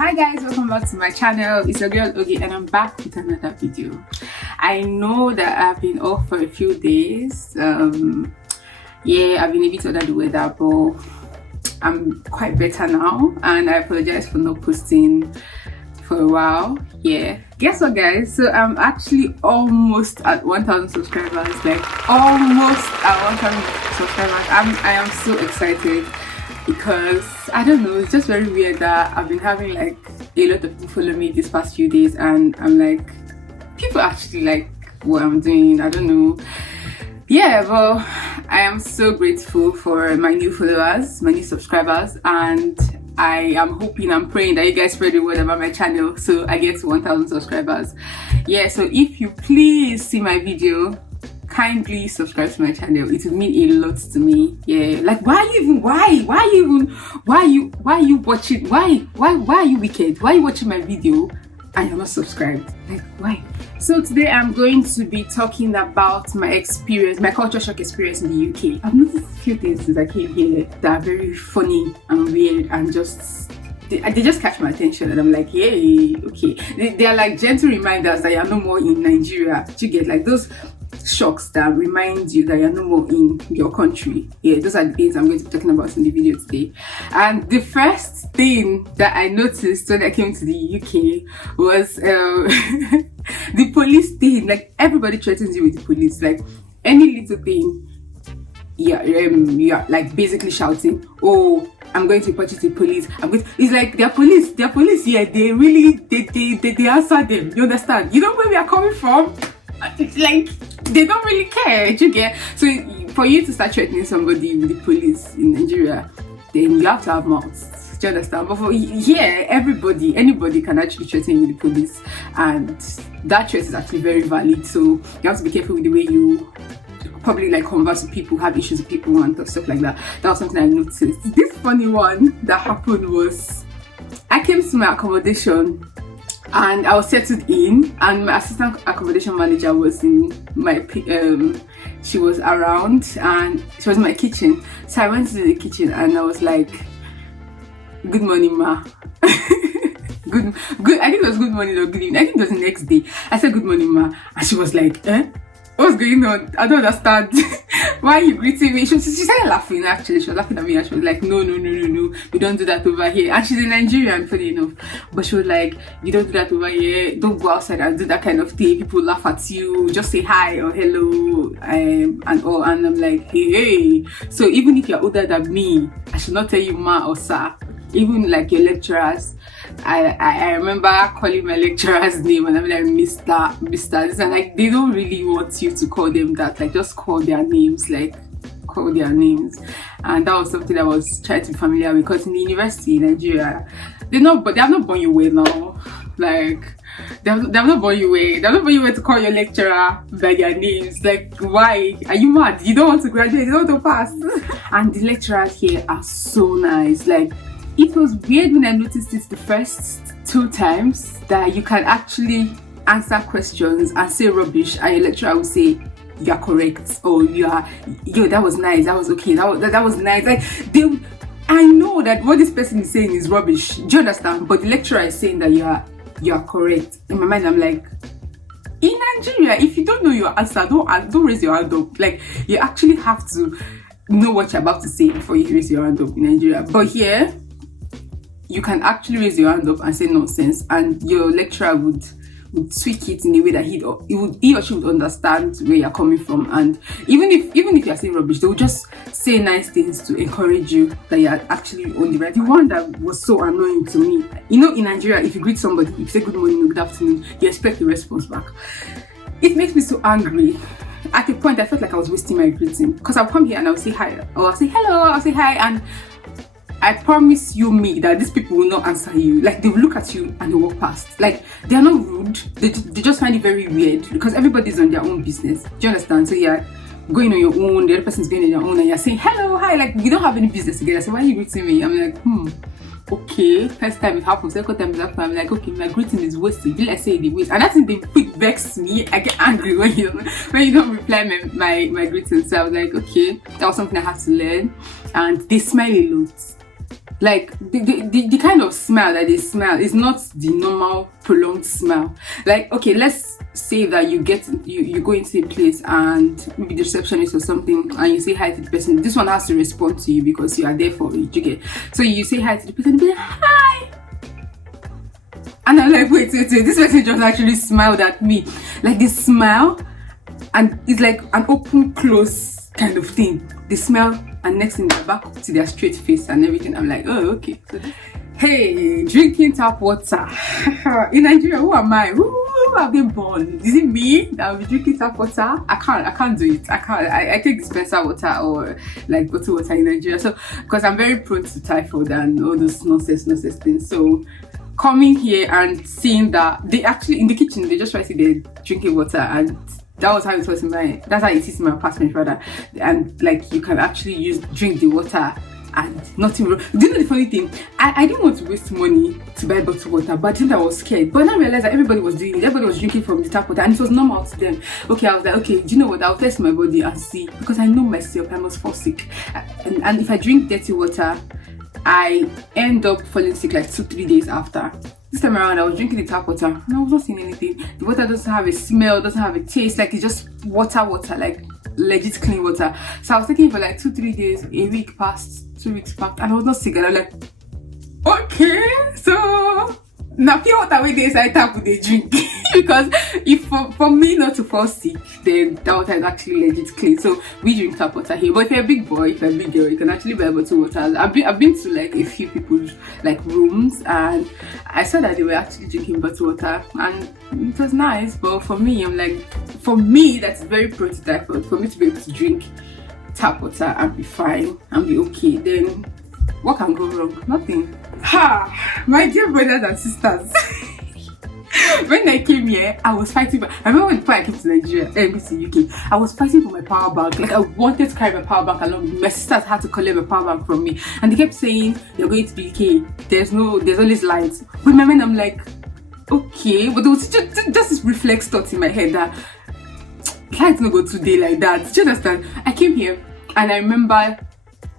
Hi guys, welcome back to my channel. It's your girl Ogi and I'm back with another video. I know that I've been off for a few days. I've been a bit under the weather, but I'm quite better now, and I apologize for not posting for a while. Guess what guys, so I'm actually almost at 1,000 subscribers, like almost at 1,000 subscribers. I am so excited because I don't know, it's just very weird that I've been having like a lot of people follow me these past few days, and I'm like, people actually like what I'm doing. I don't know. But I am so grateful for my new followers, my new subscribers, and I am hoping and praying that you guys spread the word about my channel so I get to 1,000 subscribers. So if you please see my video, kindly subscribe to my channel. It will mean a lot to me. Like why are you watching, why are you wicked? Why are you watching my video and you're not subscribed? Like why? So today I'm going to be talking about my experience, my culture shock experience in the UK. I've noticed a few things since I came here that are very funny and weird, and they just catch my attention, and I'm like, yay, okay. They are like gentle reminders that you're no more in Nigeria. Do you get like those shocks that remind you that you're no more in your country? Those are the things I'm going to be talking about in the video today. And the first thing that I noticed when I came to the UK was the police thing. Like everybody threatens you with the police, like any little thing. You're like basically shouting, oh, I'm going to report you to the police. It's like they're police. They really they answer them. You understand? You know where we are coming from? It's like they don't really care. Do you get? So for you to start threatening somebody with the police in Nigeria, then you have to have mouths. Do you understand? But for here, anybody can actually threaten you with the police, and that threat is actually very valid. So you have to be careful with the way you probably like converse with people, have issues with people and stuff like that. That was something I noticed. This funny one that happened was, I came to my accommodation and I was settled in, and my assistant accommodation manager was in my she was around and she was in my kitchen. So I went to the kitchen and I was like, good morning ma. good I think it was good morning or good evening. I think it was the next day. I said good morning ma, and she was like, what's going on? I don't understand. Why are you greeting me? She started laughing. Actually, she was laughing at me and she was like, no, we don't do that over here. And she's in Nigerian, funny enough, but she was like, you don't do that over here. Don't go outside and do that kind of thing. People laugh at you. Just say hi or hello and all. And I'm like, hey. So even if you're older than me, I should not tell you ma or sir. Even like your lecturers, I remember calling my lecturer's name and I'm like, Mr. This, and like they don't really want you to call them that. Like just call their names, and that was something I was trying to be familiar with, because in the university in Nigeria, they have not born you well now. Like they have not born you well. They have not born you well to call your lecturer by their names. Like why? Are you mad? You don't want to graduate, you don't want to pass. And the lecturers here are so nice. Like it was weird when I noticed it the first 2 times that you can actually answer questions and say rubbish, and your lecturer will say you're correct, or that was nice, that was okay, that was nice. Like I know that what this person is saying is rubbish. Do you understand? But the lecturer is saying that you are correct. In my mind, I'm like, in Nigeria, if you don't know your answer, don't raise your hand up. Like you actually have to know what you're about to say before you raise your hand up in Nigeria. But here, you can actually raise your hand up and say nonsense, and your lecturer would tweak it in a way that he or she would understand where you're coming from. And even if you're saying rubbish, they would just say nice things to encourage you that you're actually on the right. The one that was so annoying to me, in Nigeria, if you greet somebody, if you say good morning or good afternoon, you expect a response back. It makes me so angry. At a point, I felt like I was wasting my greeting, because I'll come here and I'll say hi, or I'll say hello, I'll say hi, and I promise you that these people will not answer you. Like they will look at you and they walk past. Like they are not rude. They just find it very weird, because everybody's on their own business. Do you understand? So you're going on your own, the other person's going on their own, and you're saying hello, hi. Like you don't have any business together. So why are you greeting me? I'm like, okay. First time it happens. Second time it happens. I'm like, okay, my greeting is wasted. Did I say the waste? And that's the quick vex me. I get angry when you don't reply my greeting. So I was like, okay, that was something I had to learn. And they smile a lot. Like the kind of smile that they smile is not the normal prolonged smile. Like, okay, let's say that you go into a place and maybe the receptionist or something, and you say hi to the person. This one has to respond to you because you are there for it. You get, so you say hi to the person, and be like, hi. And I'm like, wait, this person just actually smiled at me. Like, they smile, and it's like an open close kind of thing. They smile, and next thing they're back to their straight face and everything. I'm like, oh, okay. Hey, drinking tap water. In Nigeria, who am I? Who have they born? Is it me that will be drinking tap water? I can't do it. I take dispenser water or like bottled water in Nigeria. So, because I'm very prone to typhoid and all those nonsense things. So, coming here and seeing that they actually in the kitchen, they just try to see they're drinking water, and that was how it was that's how it is in my apartment rather. And like, you can actually drink the water and nothing wrong. Do you know the funny thing? I didn't want to waste money to buy bottled water, but I think I was scared. But then I realized that everybody was doing it. Everybody was drinking from the tap water, and it was normal to them. Okay, I was like, okay, do you know what? I'll test my body and see, because I know myself, I must fall sick. And if I drink dirty water, I end up falling sick like 2-3 days after. This time around, I was drinking the tap water and I was not seeing anything. The water doesn't have a smell, doesn't have a taste, like it's just water, like legit clean water. So I was taking it for like 2-3 days, a week passed, 2 weeks passed, and I was not sick. And I was like, okay, so now pure water with this I tap with a drink. Because if for me not to fall sick, then that water is actually legit clean. So we drink tap water here. But if you're a big boy, if you're a big girl, you can actually buy bottled water. I've been to like a few people's like rooms, and I saw that they were actually drinking bottled water, and it was nice. But for me, I'm like, for me that's very prone to typhoid. For me to be able to drink tap water and be fine and be okay, then what can go wrong? Nothing. Ha! My dear brothers and sisters. When I came here, I was fighting. I remember before I came to Nigeria, to UK, I was fighting for my power bank. Like, I wanted to carry my power bank along with me. My sisters had to collect my power bank from me, and they kept saying, "You're going to the UK. There's always lights." With my mind, I'm like, okay, but there was just this reflex thought in my head that lights not go today like that. Do you understand? I came here, and I remember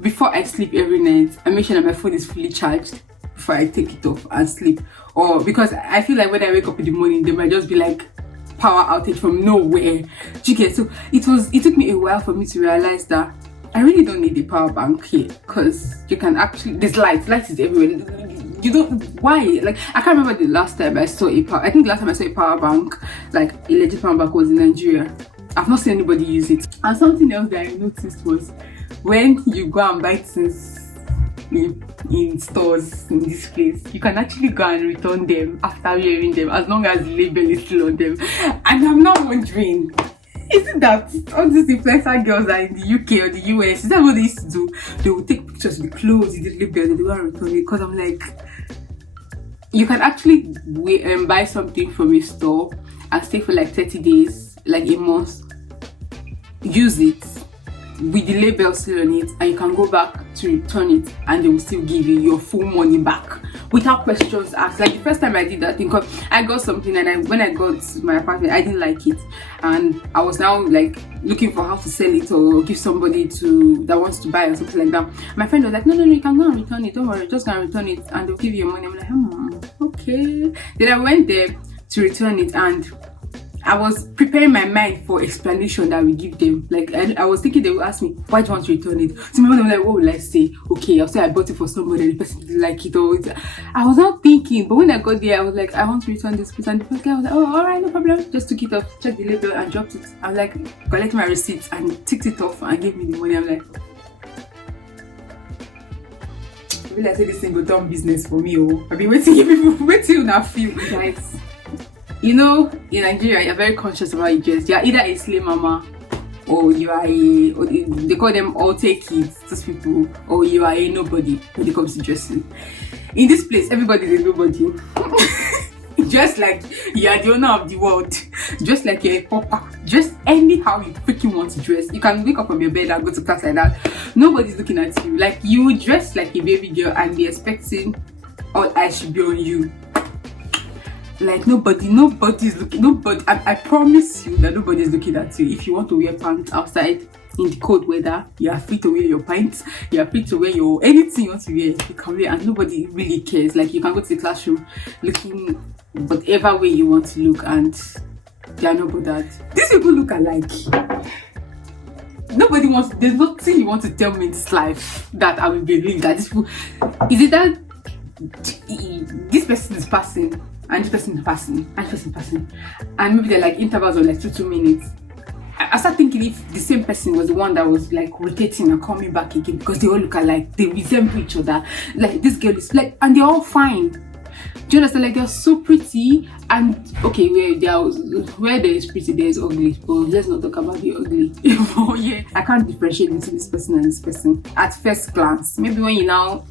before I sleep every night, I make sure that my phone is fully charged before I take it off and sleep. Or because I feel like when I wake up in the morning, there might just be like power outage from nowhere. Do you get? So it took me a while for me to realize that I really don't need a power bank here, because you can actually, there's light is everywhere. You don't, why? Like, I can't remember the last time I saw I think the last time I saw a power bank, like a legit power bank, was in Nigeria. I've not seen anybody use it. And something else that I noticed was when you go and buy things in stores in this place, you can actually go and return them after wearing them, as long as the label is still on them. And I'm not wondering, isn't that all these influencer girls are in the UK or the US? Is that what they used to do? They would take pictures with the clothes, the label, they go and return it. Because I'm like, you can actually buy something from a store and stay for like 30 days, like a month, use it with the label still on it, and you can go back to return it, and they will still give you your full money back without questions asked. Like, the first time I did that thing, I got something, and when I got to my apartment, I didn't like it, and I was now like looking for how to sell it or give somebody that wants to buy or something like that. My friend was like, no, you can go and return it, don't worry, just go and return it and they'll give you your money. I'm like, okay. Then I went there to return it, and I was preparing my mind for explanation that we give them. Like, I was thinking they would ask me, why do you want to return it? So my mom was like, what will I say? Okay, I'll say I bought it for somebody and the person didn't like it. Or I was not thinking, but when I got there, I was like, I want to return this piece. And the first guy was like, oh, alright, no problem. Just took it off, checked the label and dropped it. I was like, collect my receipt and ticked it off and gave me the money. I'm like, I feel like this single dumb business for me. Oh, I've been waiting till now feel, guys. You know, in Nigeria, you're very conscious about your dress. You're either a slave mama, or you are they call them alter kids, those people, or you are a nobody when it comes to dressing. In this place, everybody's a nobody. Just like you are the owner of the world. Just like you're a pauper. Just anyhow you freaking want to dress. You can wake up from your bed and go to class like that. Nobody's looking at you. Like, you dress like a baby girl and be expecting all eyes should be on you. Like, nobody's looking. I promise you that nobody's looking at you. If you want to wear pants outside, in the cold weather, you are free to wear your pants, you are free to wear your anything you want to wear, you can wear, and nobody really cares. Like, you can go to the classroom looking whatever way you want to look, and they are not bothered. These people look alike. Nobody wants, there's nothing you want to tell me in this life that I will believe that this people, is it that this person is passing, and this person is passing, and this person is passing, and maybe they're like intervals of like 2 minutes. I start thinking if the same person was the one that was like rotating and coming back again, because they all look alike, they resemble each other. Like, this girl is like, and they're all fine. Do you understand? Like, they're so pretty, and okay, where there is pretty, there is ugly. But let's not talk about the ugly. Oh yeah, I can't differentiate between this person and this person at first glance. Maybe when you now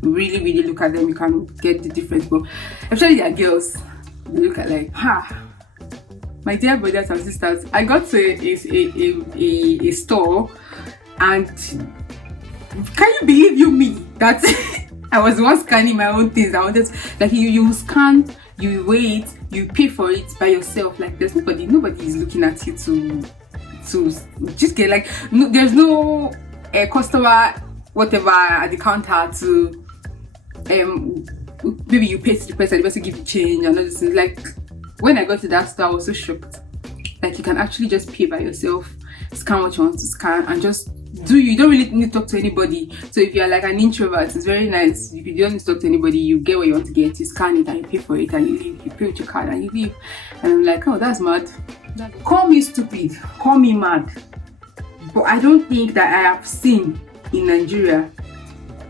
really look at them, you can get the difference. But especially their girls, they look like my dear brothers and sisters. I got to a store, and can you believe that I was the one scanning my own things. I wanted to, like, you scan, you wait, you pay for it by yourself. Like, there's nobody is looking at you to just get, like, no, there's no customer whatever at the counter to maybe you pay to the person give you change and all this. Like, when I got to that store, I was so shocked. Like, you can actually just pay by yourself, scan what you want to scan, and just you don't really need to talk to anybody. So if you're like an introvert, it's very nice. If you don't need to talk to anybody, you get what you want to get, you scan it and you pay for it, and you leave. You pay with your card and you leave. And I'm like, oh, that's mad. Call me stupid, call me mad, but I don't think that I have seen in Nigeria,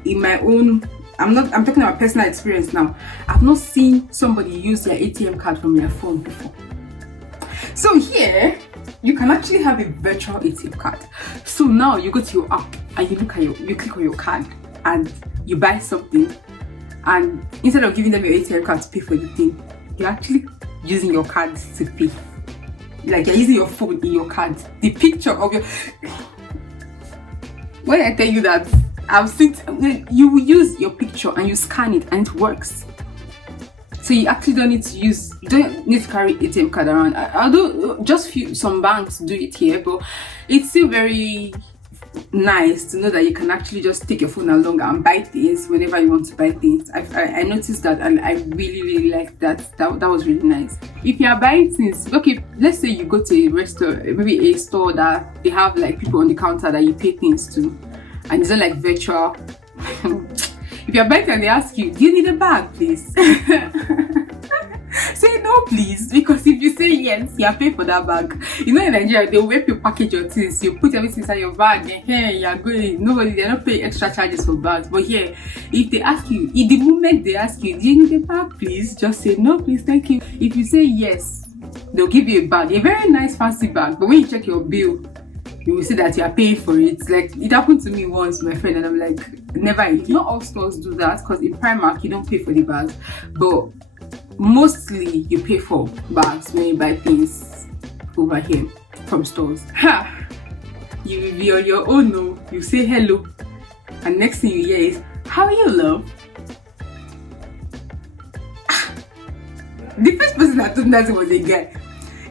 in my own, I'm talking about personal experience now, I've not seen somebody use their ATM card from their phone before. So here, you can actually have a virtual ATM card. So now you go to your app and you click on your card and you buy something, and instead of giving them your ATM card to pay for the thing, you're actually using your card to pay. Like, you're using your phone in your card. The picture of your... When I tell you that, I've seen, you will use your picture and you scan it and it works. So you actually don't need to carry ATM card around. Although some banks do it here, but it's still very nice to know that you can actually just take your phone along and buy things whenever you want to buy things. I noticed that, and I really liked that. That was really nice. If you are buying things, okay, let's say you go to a restaurant, maybe a store that they have like people on the counter that you pay things to, and it's not like virtual. If you're buying and they ask you, do you need a bag, please? Say no, please, because if you say yes, you are paying for that bag. You know, in Nigeria, they'll help you package your things. You put everything inside your bag, and here you're going. They're not paying extra charges for bags. But here, if they ask you, in the moment they ask you, do you need a bag, please? Just say no, please, thank you. If you say yes, they'll give you a bag, a very nice fancy bag. But when you check your bill, you will see that you are paying for it. Like, it happened to me once, my friend, and I'm like, never again. Not all stores do that, because in Primark you don't pay for the bags, but mostly you pay for bags when you buy things over here from stores. You will be on your own, no? You say hello, and next thing you hear is, how are you, love? The first person that told me that was a guy.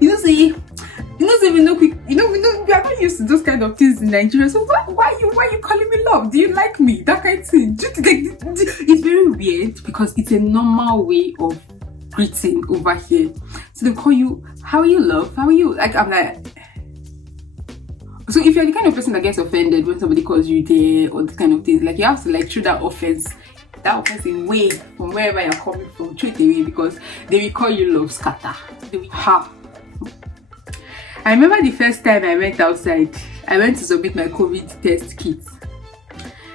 You don't even know quick. We are not used to those kind of things in Nigeria. So why are you calling me love? Do you like me? That kind of thing. It's very weird, because it's a normal way of greeting over here. So they call you, how are you, love? How are you? Like, I'm like, so if you're the kind of person that gets offended when somebody calls you there or this kind of things, like, you have to like throw that offense away from wherever you're coming from, throw it away, because they will call you love scatter. They will I remember the first time I went outside, I went to submit my COVID test kit,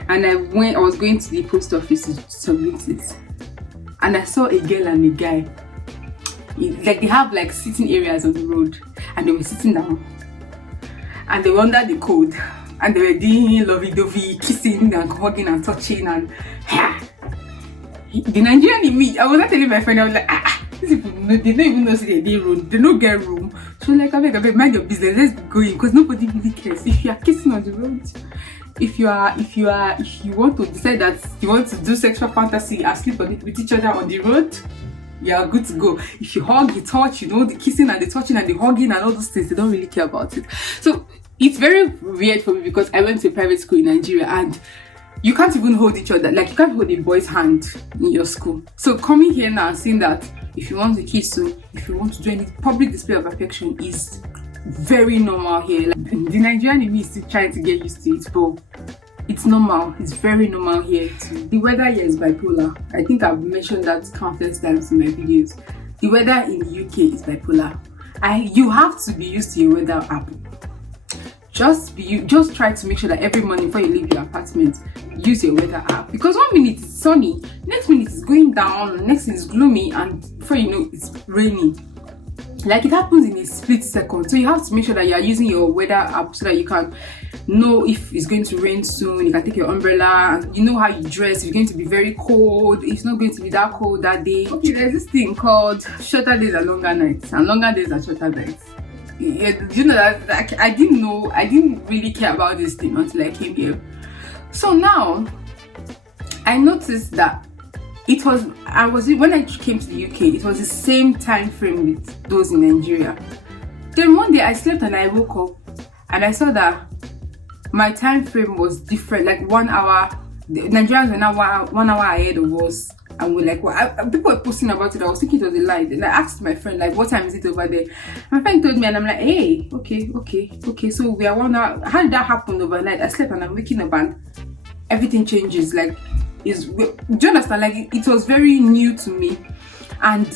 and I was going to the post office to submit it, and I saw a girl and a guy. Like, they have like sitting areas on the road, and they were sitting down, and they were under the code, and they were doing lovey-dovey, kissing and hugging and touching, and the Nigerian in me, I was not telling my friend, I was like, these people, they don't even know they did room, they don't get room. So like, I beg, mind your business, let's go in, because nobody really cares. If you are kissing on the road, if you want to decide that you want to do sexual fantasy and sleep with each other on the road, you are good to go. If you hug, you touch, the kissing and the touching and the hugging and all those things, they don't really care about it. So it's very weird for me because I went to a private school in Nigeria and you can't even hold each other. Like, you can't hold a boy's hand in your school. So coming here now and seeing that if you want to kiss him, if you want to do any public display of affection is very normal here. Like, the Nigerian in me is still trying to get used to it, but it's normal. It's very normal here too. The weather here is bipolar. I think I've mentioned that countless times in my videos. The weather in the UK is bipolar. You have to be used to your weather app. Just try to make sure that every morning before you leave your apartment, use your weather app, because 1 minute it's sunny, next minute it's going down, next minute it's gloomy, and before you know it's raining. Like, it happens in a split second. So you have to make sure that you are using your weather app so that you can know if it's going to rain soon. You can take your umbrella, and you know how you dress. If it's going to be very cold, if it's not going to be that cold that day. Okay, there's this thing called shorter days and longer nights, and longer days and shorter nights. Yeah, you know that I didn't really care about this thing until I came here. So now I noticed that when I came to the UK, it was the same time frame with those in Nigeria. Then one day I slept and I woke up and I saw that my time frame was different, like 1 hour. The Nigerians were now 1 hour ahead of us, and we're like, well, people were posting about it. I was thinking it was a lie. And I asked my friend, like, what time is it over there? My friend told me, and I'm like, hey, okay. So we are 1 hour. How did that happen overnight? I slept and I'm waking up and everything changes. Like, do you understand? Like, it was very new to me, and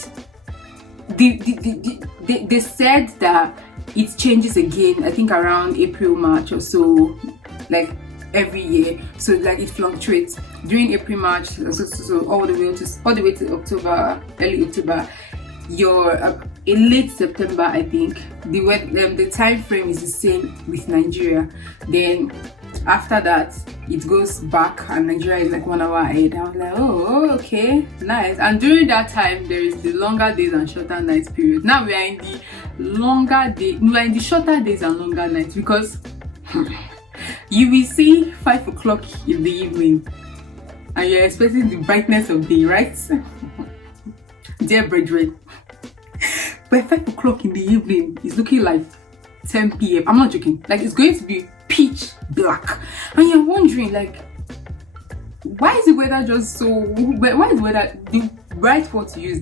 they said that it changes again, I think around April, March or so, like every year. So like it fluctuates during April, March, so all the way to October, early October. In late September, I think the time frame is the same with Nigeria. Then after that, it goes back, and Nigeria is like 1 hour ahead. I was like, oh, okay, nice. And during that time, there is the longer days and shorter nights period. Now we are in the shorter days and longer nights, because you will see 5 o'clock in the evening, and you're expecting the brightness of day, right? Dear brethren, by 5 o'clock in the evening, it's looking like 10 p.m. I'm not joking. Like, it's going to be pitch black, and you're wondering, like, why is the weather just so? Why is the weather, the right word to use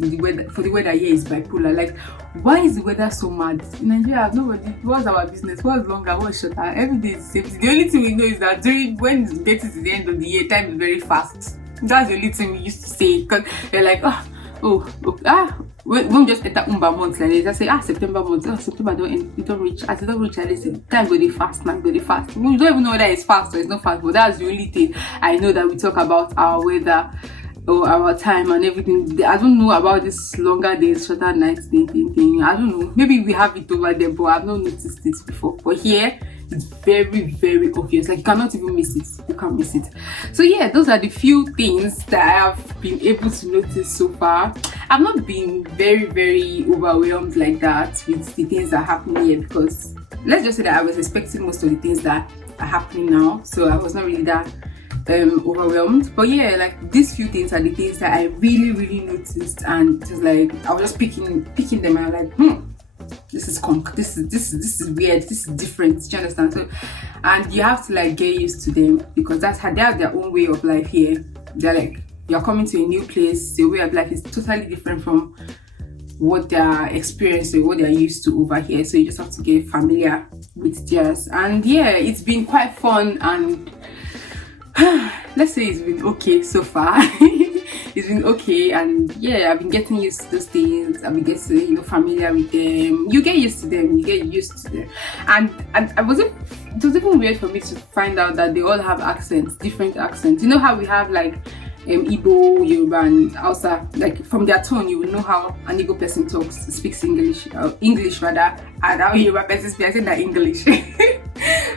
for the weather here is bipolar? Like, why is the weather so mad in Nigeria? Nobody. What's our business? What's longer? What's shorter? Every day is the same. The only thing we know is that when it's getting to the end of the year, time is very fast. That's the only thing we used to say, because they're like, when we just enter Umba months, like they say, September month, September don't reach, as it don't reach, I say, time go dey fast, now go dey fast. We don't even know whether it's fast or it's not fast, but that's the only thing I know, that we talk about our weather or our time and everything. I don't know about this longer days, shorter nights thing. I don't know. Maybe we have it over there, but I've not noticed it before. But here, it's very, very obvious. Like, you cannot even miss it. You can't miss it. So yeah, those are the few things that I have been able to notice so far. I've not been very, very overwhelmed like that with the things that are happening here, because let's just say that I was expecting most of the things that are happening now. So I was not really that overwhelmed. But yeah, like, these few things are the things that I really, really noticed, and it was like I was just picking them, and I was like, this is this is weird, this is different. Do you understand? So, and you have to like get used to them, because that's how they have their own way of life here. They're like, you're coming to a new place, the way of life is totally different from what they're experiencing, what they're used to over here. So you just have to get familiar with theirs. And yeah, it's been quite fun, and let's say it's been okay so far. It's been okay, and yeah, I've been getting used to those things. I've been getting familiar with them. You get used to them. And it was even weird for me to find out that they all have accents, different accents. You know how we have like Igbo, Yoruba, and Hausa. Like, from their tone, you will know how an Igbo person speaks English rather, and how a Yoruba person speaks. I said that English.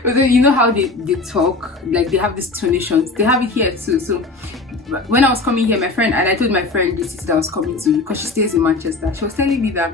But then you know how they talk, like they have these tonations. They have it here too. So when I was coming here, my friend, and I told my friend this is that I was coming to, because she stays in Manchester, she was telling me that,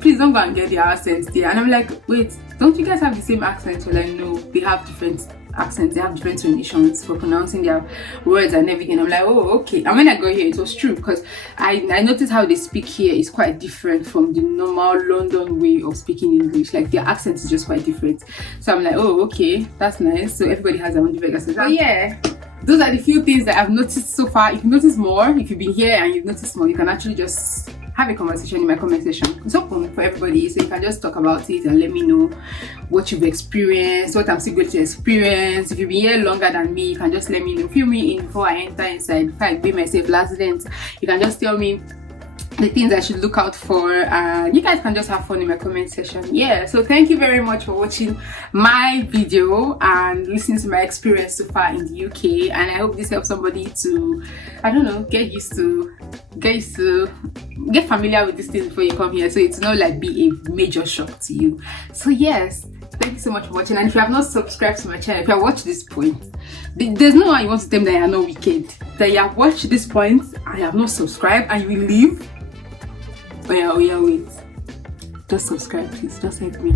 please don't go and get their accents there. And I'm like, wait, don't you guys have the same accent? Well, like, no, they have different accents, they have different tonations for pronouncing their words and everything. I'm like, oh, okay. And when I got here, it was true, because I noticed how they speak here is quite different from the normal London way of speaking English. Like their accent is just quite different. So I'm like, oh, okay, that's nice. So everybody has their own different accent. But yeah, those are the few things that I've noticed so far. If you notice more, if you've been here and you've noticed more, you can actually just have a conversation in my comment section. It's open for everybody, so you can just talk about it and let me know what you've experienced, what I'm still going to experience. If you've been here longer than me, you can just let me know. Fill me in before I enter inside. If I be myself last dance, you can just tell me the things I should look out for, and you guys can just have fun in my comment section. Yeah, so thank you very much for watching my video and listening to my experience so far in the UK, and I hope this helps somebody to, I don't know, get familiar with this thing before you come here, so it's not like be a major shock to you. So yes, thank you so much for watching, and if you have not subscribed to my channel, if you have watched this point, there's no one you want to tell me that you are not wicked, that you have watched this point and you have not subscribed and you will leave. Oh yeah, wait. Just subscribe, please. Just help me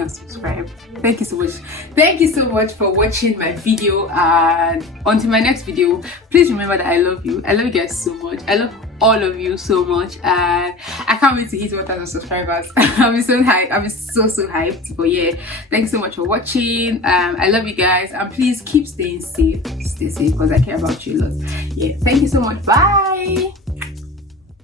and subscribe. Thank you so much. Thank you so much for watching my video, and until my next video, please remember that I love you. I love you guys so much. I love all of you so much, and I can't wait to hit 1,000 subscribers. I'll be so hyped. I'll be so hyped. But yeah, thanks so much for watching. I love you guys, and please keep staying safe. Stay safe, because I care about you a lot. Yeah, thank you so much. Bye.